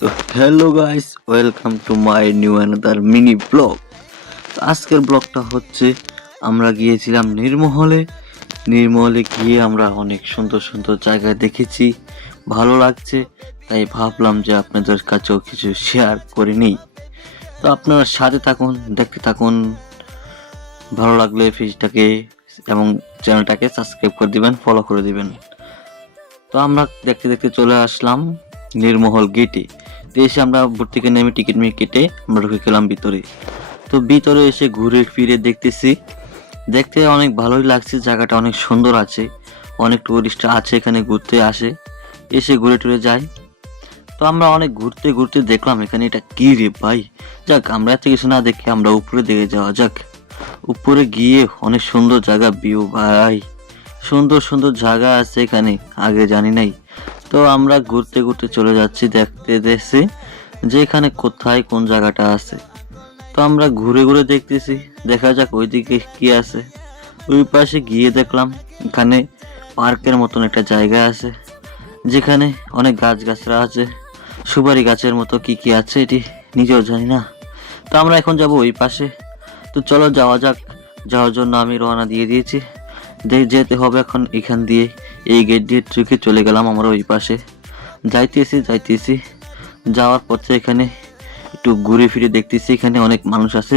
তো hello guys, welcome to my new another mini blog. তো আজকের ব্লগটা হচ্ছে আমরা গিয়েছিলাম নির্মহলে গিয়ে আমরা অনেক সুন্দর সুন্দর জায়গা দেখেছি, ভালো লাগছে, তাই ভাবলাম যে আপনাদের কাছেও কিছু শেয়ার করে নিই। তো আপনারা সাথে থাকুন, দেখতে থাকুন। ভালো লাগলে পেজটাকে এবং চ্যানেলটাকে সাবস্ক্রাইব করে দিবেন, ফলো করে দিবেন। তো আমরা দেখতে দেখতে চলে আসলাম নির্মহল গেটে। তো এসে আমরা বোট থেকে নেমে টিকিট কেটে আমরা ঢুকে গেলাম ভিতরে। তো ভিতরে এসে ঘুরে ফিরে দেখতেছি, দেখতে অনেক ভালোই লাগছে, জায়গাটা অনেক সুন্দর আছে, অনেক টুরিস্ট আছে এখানে ঘুরতে আসে, এসে ঘুরে টুরে যায়। তো আমরা অনেক ঘুরতে ঘুরতে দেখলাম এখানে এটা কি রে ভাই। যাক, আমরা এত কিছু না দেখে আমরা উপরে দিকে যাওয়া যাক। উপরে গিয়ে অনেক সুন্দর জায়গা, ভিউ ভাই, সুন্দর সুন্দর জায়গা আছে এখানে, আগে জানি নাই। তো আমরা ঘুরতে ঘুরতে চলে যাচ্ছি, দেখতে দেখছি যে এখানে কোথায় কোন জায়গাটা আছে। তো আমরা ঘুরে ঘুরে দেখতেছি, দেখা যাক ওইদিকে কি আছে। ওই পাশে গিয়ে দেখলাম এখানে পার্কের মতন একটা জায়গা আছে, যেখানে অনেক গাছগাছরা আছে, সুপারি গাছের মতো কি কি আছে এটি নিজেও জানি না। তো আমরা এখন যাব ওই পাশে। তো চলো যাওয়া যাক। যাওয়ার জন্য আমি রওনা দিয়ে দিয়েছি, যেতে হবে এখন এখান দিয়ে, এই গেট দিয়ে ঢুকে চলে গেলাম আমরা ওই পাশে। যাইতেছি যাওয়ার পথে এখানে একটু ঘুরে ফিরে দেখতেছি এখানে অনেক মানুষ আছে,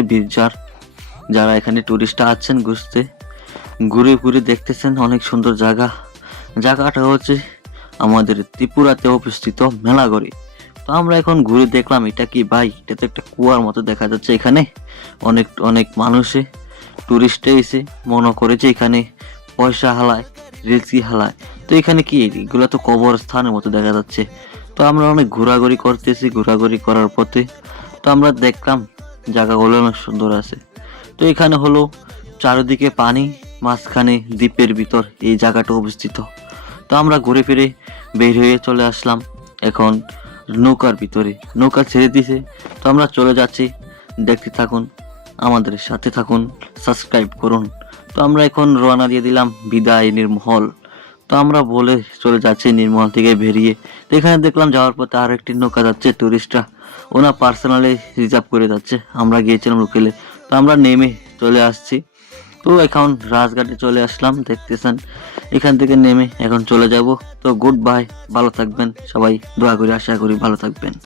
যারা এখানে টুরিস্ট আছেন ঘুরতে, ঘুরে ঘুরে দেখতেছেন অনেক সুন্দর জায়গাটা হচ্ছে আমাদের ত্রিপুরাতে অবস্থিত মেলাগড়ে। তো আমরা এখন ঘুরে দেখলাম এটা কি ভাই, এটা তো একটা কুয়ার মতো দেখা যাচ্ছে। এখানে অনেক অনেক মানুষে টুরিস্টে এসে মনে করেছে এখানে পয়সা হালায়, রিলসি হালায়। তো এখানে কি, এগুলো তো কবরস্থানের মতো দেখা যাচ্ছে। তো আমরা অনেক ঘোরাঘুরি করতেছি, ঘোরাঘুরি করার পথে তো আমরা দেখলাম জায়গাগুলো অনেক সুন্দর আছে। তো এখানে হলো চারিদিকে পানি, মাঝখানে দ্বীপের ভিতর এই জায়গাটা অবস্থিত। তো আমরা ঘুরে ফিরে বের হয়ে চলে আসলাম এখন নৌকার ভিতরে, নৌকা ছেড়ে দিছে। তো আমরা চলে যাচ্ছি, দেখতে থাকুন, আমাদের সাথে থাকুন, সাবস্ক্রাইব করুন। তো আমরা এখন রওনা দিয়ে দিলাম বিদায় নির্মহল। তো আমরা বলে চলে যাচ্ছি নির্মহল থেকে বেরিয়ে। তো এখানে দেখলাম যাওয়ার পথে আর একটি নৌকা যাচ্ছে, টুরিস্টরা ওনা পার্সোনালি রিজার্ভ করে যাচ্ছে, আমরা গিয়েছিলাম লোকেলে। তো আমরা নেমে চলে আসছি। তো এখন রাজঘাটে চলে আসলাম, দেখতেছেন এখান থেকে নেমে এখন চলে যাব। তো গুড বাই, ভালো থাকবেন সবাই, দোয়া করি, আশা করি ভালো থাকবেন।